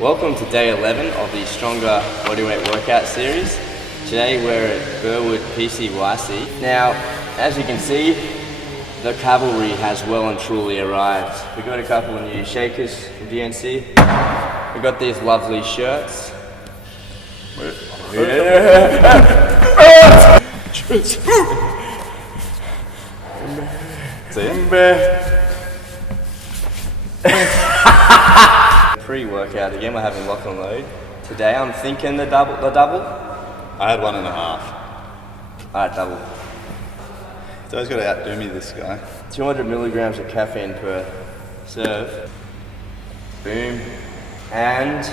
Welcome to day 11 of the Stronger Bodyweight Workout Series. Today we're at Burwood PCYC. Now, as you can see, the cavalry has well and truly arrived. We've got a couple of new shakers from DNC. We've got these lovely shirts. See ya. Pre-workout again, we're having Lachlan load. Today I'm thinking the double. I had 1.5. Alright, double. He's always got to outdo me, this guy. 200 milligrams of caffeine per serve. Boom. And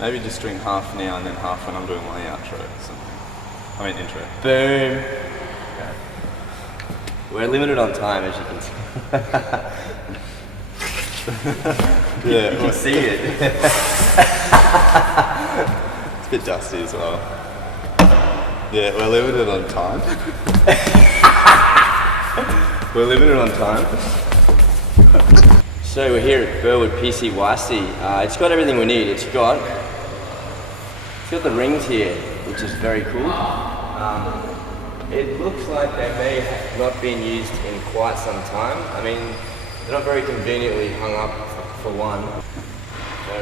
Maybe just drink half now and then half when I'm doing my outro or something. I mean intro. boom. We're limited on time, as you can see. Yeah, You can see it. it's a bit dusty as well. Yeah, we're limited on time. We're limited on time. So we're here at Burwood PCYC. It's got everything we need. It's got the rings here, which is very cool. It looks like they may have not been used in quite some time. I mean, they're not very conveniently hung up for one. So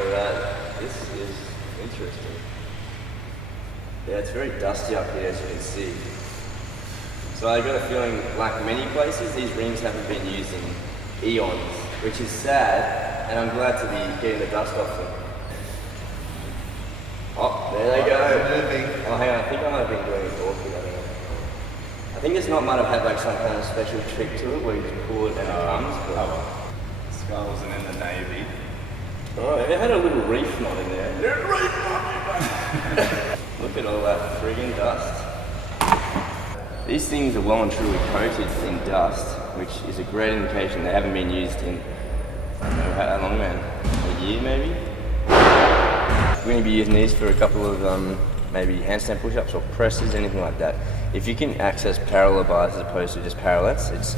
this is interesting. Yeah, it's very dusty up here, as you can see. So I got a feeling, like many places, these rings haven't been used in eons, which is sad, and I'm glad to be getting the dust off them. Oh, there they go. Oh, hang on, I think I might have been doing it awkward, I don't know. I think this knot might have had like some kind of special trick to it where you can pull it and it comes. But This guy wasn't in the Navy. oh, it had a little reef knot in there. Look at all that friggin' dust. These things are well and truly coated in dust, which is a great indication they haven't been used in, I don't know how long, man, a year maybe? We're going to be using these for a couple of maybe handstand push-ups or presses, anything like that. If you can access parallel bars as opposed to just parallettes,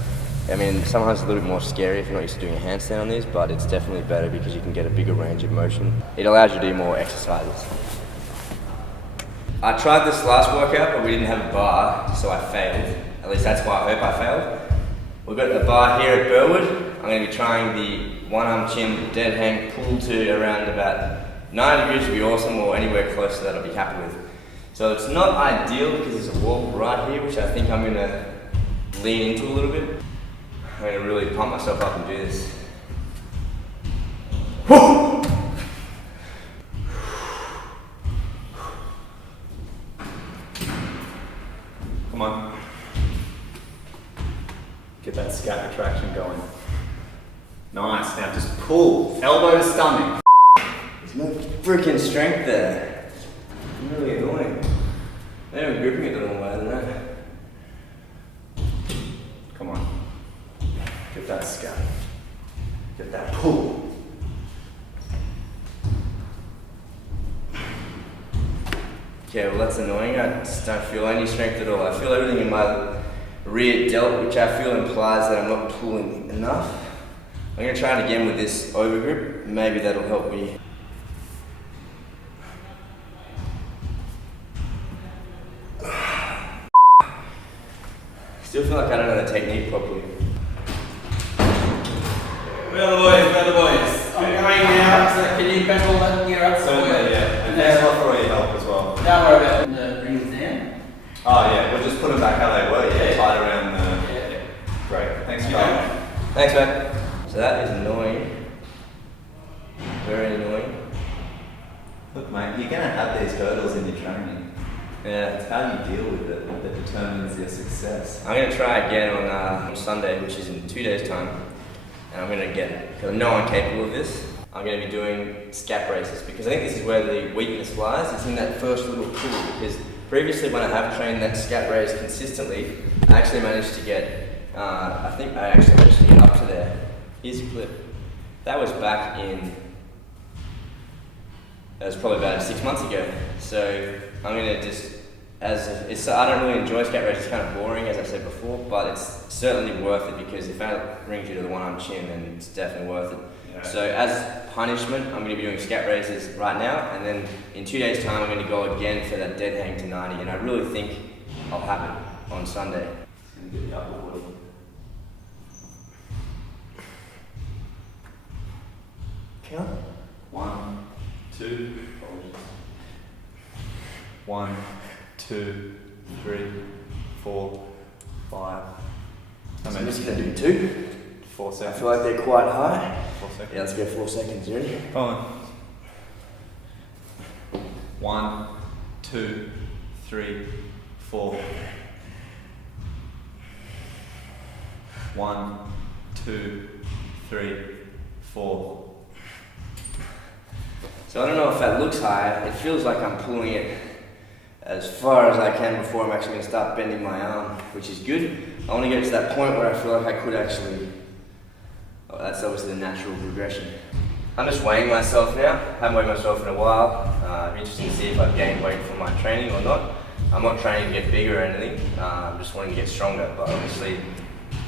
I mean, sometimes it's a little bit more scary if you're not used to doing a handstand on these, but it's definitely better because you can get a bigger range of motion. It allows you to do more exercises. I tried this last workout, but we didn't have a bar, so I failed. At least that's why I hope I failed. We've got the bar here at Burwood. I'm going to be trying the one-arm chin dead hang pull to around about 9 degrees would be awesome, or anywhere close to that I'll be happy with. So it's not ideal because there's a wall right here, which I think I'm going to lean into a little bit. I'm going to really pump myself up and do this. Come on. Get that scap retraction going. Nice, now just pull. Elbow to stomach. There's no freaking strength there. It's really annoying. They're not even gripping it the wrong way, isn't it? Come on. Get that scap. Get that pull. Okay, well that's annoying. I just don't feel any strength at all. I feel everything in my rear delt, which I feel implies that I'm not pulling enough. I'm going to try it again with this over grip. Maybe that'll help me. Still feel like I don't know the technique properly. Where are the boys? I'm going now, so can you back all that gear up? Certainly, yeah. And thanks a lot for all your help as well. Don't worry about the rings down. Oh yeah, we'll just put them back how they were, yeah, tight around the... Yeah. Great, thanks for your help. Thanks, man. So that is annoying. Very annoying. Look mate, you're going to have these hurdles in your training. Yeah. It's how you deal with it that determines your success. I'm going to try again on Sunday, which is in 2 days' time. And I'm going to get, because I know I'm capable of this, I'm going to be doing scap races, because I think this is where the weakness lies. It's in that first little pull, because previously when I have trained that scap raise consistently, I actually managed to get, I think I actually managed to get up to there. Here's a clip. That was back in, that was probably about 6 months ago. So I'm going to just, I don't really enjoy scap race, it's kind of boring as I said before, but it's certainly worth it because if that brings you to the one-arm chin, then it's definitely worth it. Yeah. So as punishment, I'm going to be doing scat raises right now, and then in 2 days' time, I'm going to go again for that dead hang to 90, and I really think I'll have it on Sunday. It's going to get the upper body. Count. 1, 2, 1, 2, 3, 4, 5. So I'm just going to do 2. 4 I seconds. feel like they're quite high. 4 seconds. Yeah, let's go 4 seconds. You ready? On. 1, 2, 3, 4. 1, 2, 3, 4. So I don't know if that looks high. It feels like I'm pulling it as far as I can before I'm actually going to start bending my arm, which is good. I want to get to that point where I feel like I could actually... Oh, that's obviously the natural progression. I'm just weighing myself now. I haven't weighed myself in a while. I'm interested to see if I've gained weight from my training or not. I'm not training to get bigger or anything. I'm just wanting to get stronger, but obviously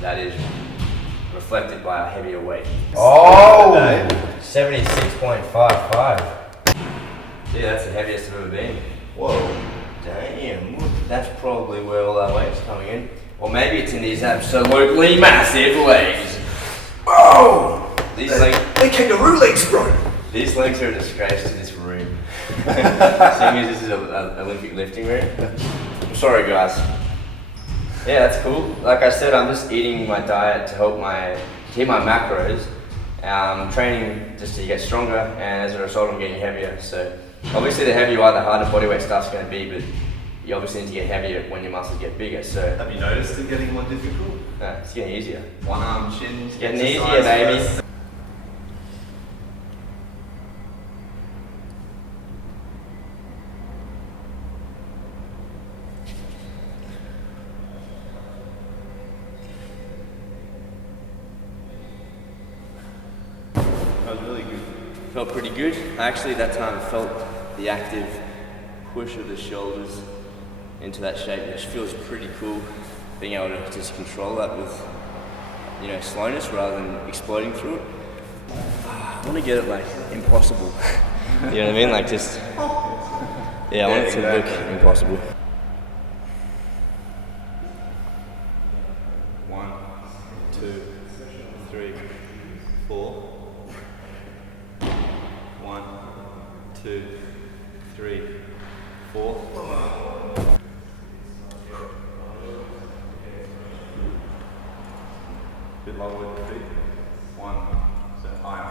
that is reflected by a heavier weight. Oh! 76.55. Yeah, that's the heaviest I've ever been. Whoa. Damn, that's probably where all our weight's coming in. Or maybe it's in these absolutely massive legs. Whoa! These legs, They're kangaroo legs, bro. these legs are a disgrace to this room. Seeing as this is an Olympic lifting room. I'm sorry, guys. Yeah, that's cool. Like I said, I'm just eating my diet to help keep my macros. Training just to get stronger, and as a result, I'm getting heavier. So obviously, the heavier you are, the harder bodyweight stuff's going to be. But you obviously need to get heavier when your muscles get bigger. So Have you noticed it getting more difficult? it's getting easier. One arm chin. It's getting exercise easier, baby. first. That was really good. Felt pretty good. I actually, that time, felt the active push of the shoulders into that shape, which feels pretty cool. Being able to just control that with, slowness rather than exploding through it. I want to get it like impossible. You know what I mean? Like just, I want it to look impossible. 1, 2, 3, 4. 1, 2, 3, 4. Bit lower with the feet. 1, so higher.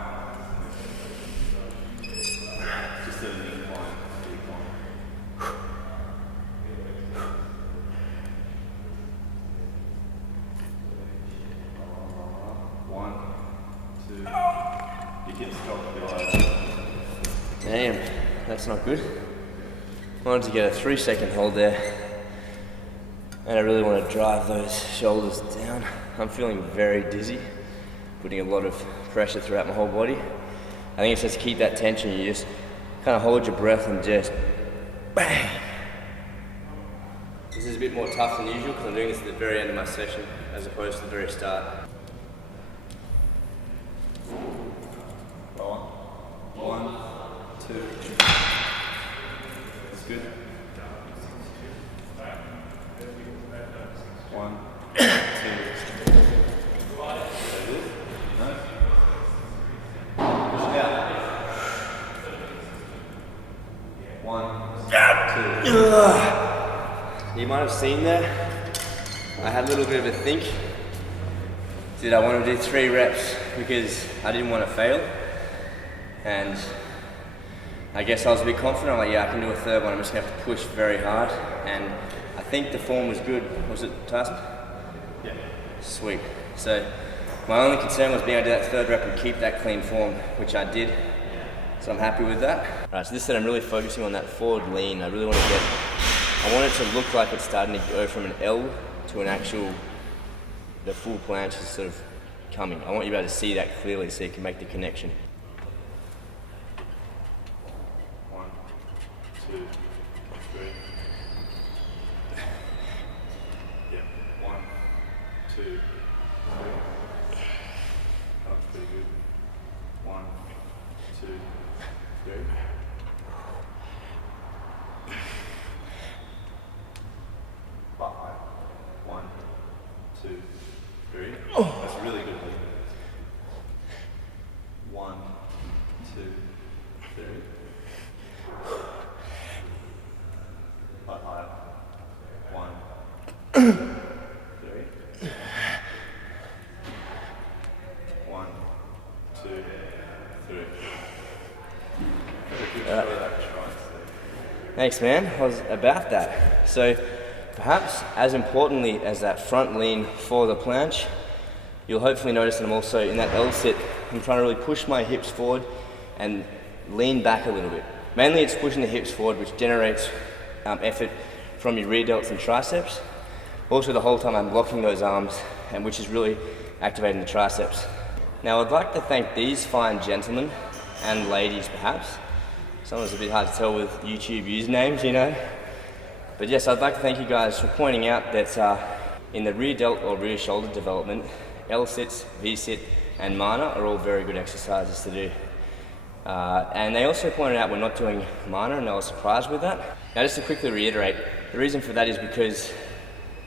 Just an incline. One, 2. You can stop the eyes. Damn, that's not good. I wanted to get a 3-second hold there. And I really want to drive those shoulders down. I'm feeling very dizzy, putting a lot of pressure throughout my whole body. I think it's just to keep that tension, you just kind of hold your breath and just bang. This is a bit more tough than usual because I'm doing this at the very end of my session as opposed to the very start. Lower. 1, 2. That's good. 1, 2. No. Push it out. 1, 2. You might have seen there, I had a little bit of a think. Did I want to do 3 reps because I didn't want to fail? And I guess I was a bit confident. I'm like, yeah, I can do a 3rd one. I'm just going to have to push very hard. And I think the form was good. Was it, Tyson? Yeah. Sweet. So my only concern was being able to do that 3rd rep and keep that clean form, which I did. So I'm happy with that. Alright, so this set I'm really focusing on that forward lean. I really want to I want it to look like it's starting to go from an L to an actual, the full planche is sort of coming. I want you to be able to see that clearly so you can make the connection. 1, 2, 3. Yeah. 1, 2, 3. That was pretty good. 1, Thanks, man. I was about that. So perhaps as importantly as that front lean for the planche, you'll hopefully notice that I'm also in that L sit. I'm trying to really push my hips forward and lean back a little bit. Mainly it's pushing the hips forward, which generates effort from your rear delts and triceps. Also the whole time I'm locking those arms, and which is really activating the triceps. Now I'd like to thank these fine gentlemen, and ladies perhaps. Sometimes it's a bit hard to tell with YouTube usernames, you know. But yes, I'd like to thank you guys for pointing out that in the rear delt or rear shoulder development, L-sits, V-sit and mana are all very good exercises to do. And they also pointed out we're not doing mana, and I was surprised with that. Now just to quickly reiterate, the reason for that is because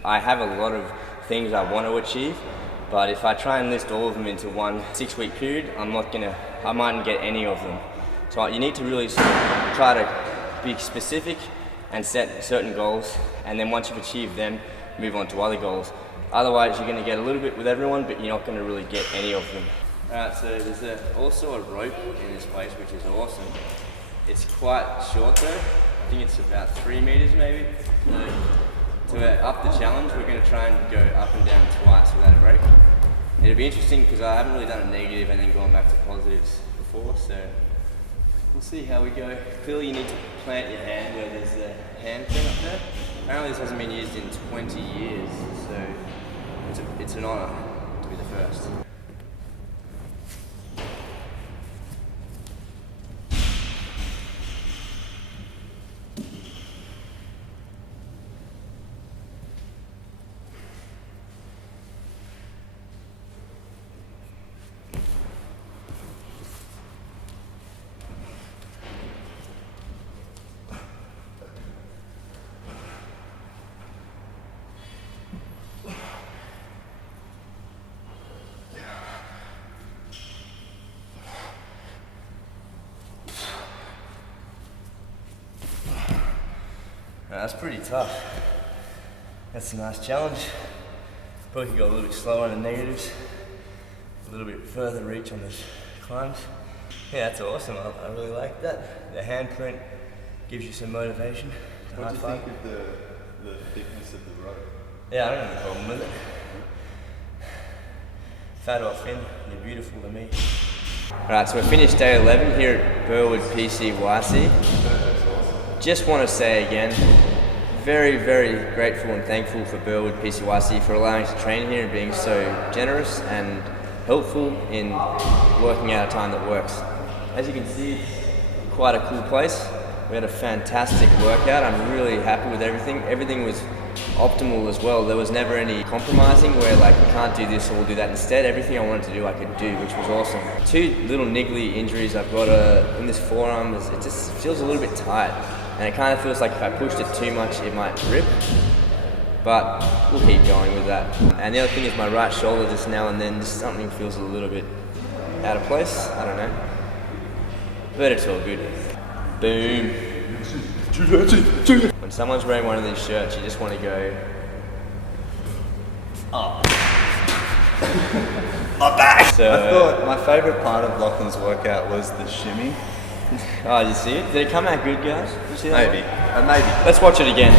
I have a lot of things I want to achieve, but if I try and list all of them into one 6-week period, I mightn't get any of them. So you need to really sort of try to be specific and set certain goals, and then once you've achieved them, move on to other goals. Otherwise, you're going to get a little bit with everyone, but you're not going to really get any of them. Alright, so there's also a rope in this place, which is awesome. It's quite short though. I think it's about 3 meters maybe. So to up the challenge, we're going to try and go up and down twice without a break. It'll be interesting because I haven't really done a negative and then gone back to positives before, so we'll see how we go. Clearly you need to plant your hand where there's the hand thing up there. Apparently this hasn't been used in 20 years, so it's an honour to be the first. That's pretty tough. That's a nice challenge. Probably could go a little bit slower on the negatives, a little bit further reach on the climbs. Yeah, that's awesome. I really like that. The handprint gives you some motivation. What do you think of the thickness of the rope? Yeah, I don't have a problem with it. Fat or thin, you're beautiful to me. Alright, so we finished day 11 here at Burwood PCYC. Just want to say again, very, very grateful and thankful for Burwood PCYC for allowing us to train here and being so generous and helpful in working out a time that works. As you can see, it's quite a cool place. We had a fantastic workout. I'm really happy with everything. Everything was optimal as well. There was never any compromising where like we can't do this or we'll do that instead. Everything I wanted to do I could do, which was awesome. 2 little niggly injuries I've got in this forearm. It just feels a little bit tight. And it kind of feels like if I pushed it too much, it might rip. But we'll keep going with that. And the other thing is my right shoulder just now and then, just something feels a little bit out of place. I don't know. But it's all good. Boom. When someone's wearing one of these shirts, you just want to go, oh. My back! So, I thought my favourite part of Lachlan's workout was the shimmy. Oh, did you see it? Did it come out good, guys? Did you see that? Maybe. Let's watch it again.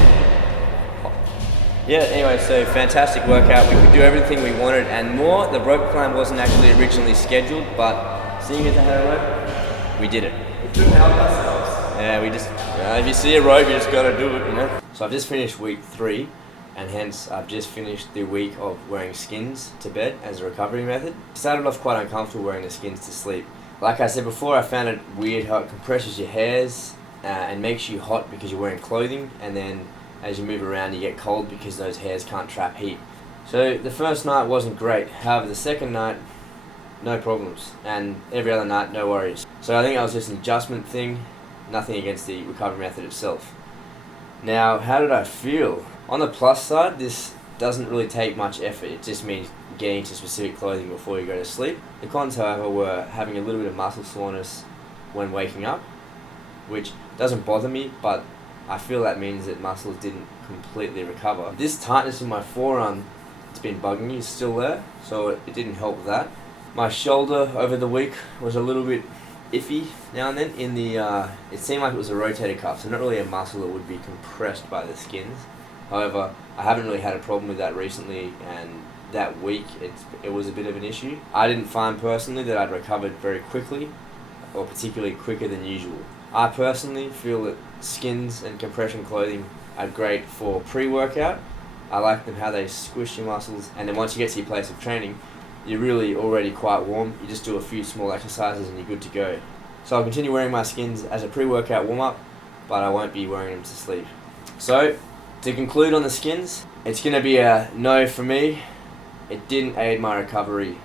Yeah, anyway, so fantastic workout. We could do everything we wanted and more. The rope climb wasn't actually originally scheduled, but seeing as I had a rope, we did it. We couldn't help ourselves. Yeah, we just, if you see a rope, you just gotta do it, you know? So I've just finished week 3, and hence I've just finished the week of wearing skins to bed as a recovery method. Started off quite uncomfortable wearing the skins to sleep. Like I said before, I found it weird how it compresses your hairs and makes you hot because you're wearing clothing, and then as you move around you get cold because those hairs can't trap heat. So the first night wasn't great, however the second night, no problems, and every other night, no worries. So I think that was just an adjustment thing, nothing against the recovery method itself. Now, how did I feel? On the plus side, this doesn't really take much effort, it just means getting to specific clothing before you go to sleep. The cons, however, were having a little bit of muscle soreness when waking up, which doesn't bother me, but I feel that means that muscles didn't completely recover. This tightness in my forearm, it's been bugging me, is still there, so it didn't help with that. My shoulder over the week was a little bit iffy now and then. In the it seemed like it was a rotator cuff, so not really a muscle that would be compressed by the skins. However, I haven't really had a problem with that recently, and that week it was a bit of an issue. I didn't find personally that I'd recovered very quickly, or particularly quicker than usual. I personally feel that skins and compression clothing are great for pre-workout. I like them how they squish your muscles, and then once you get to your place of training, you're really already quite warm. You just do a few small exercises and you're good to go. So I'll continue wearing my skins as a pre-workout warm-up, but I won't be wearing them to sleep. So, to conclude on the skins, it's going to be a no for me. It didn't aid my recovery